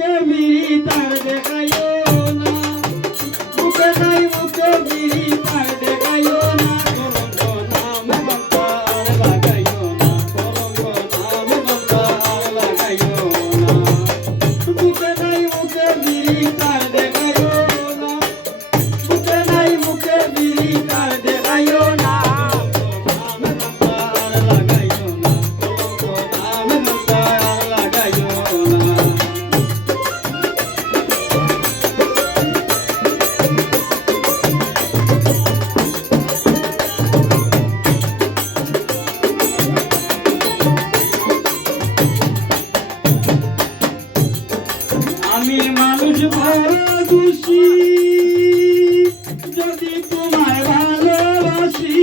মুখে বিড়ি তার দেখাইও না, মুখে নাই মুখে বিড়ি তার দেখাইও না, কলঙ্ক নাম গন্তার লাগাইও না, কলঙ্ক নাম গন্তার লাগাইও না, মুখে নাই মুখে বিড়ি তার দেখাইও না, মুখে নাই মুখে বিড়ি তার দেখাইও না, নাম গন্তার লাগাইও না, কলঙ্ক নাম গন্তার লাগাইও না। আমি মানুষ বড় খুশি যদি তোমায় ভালোবাসি।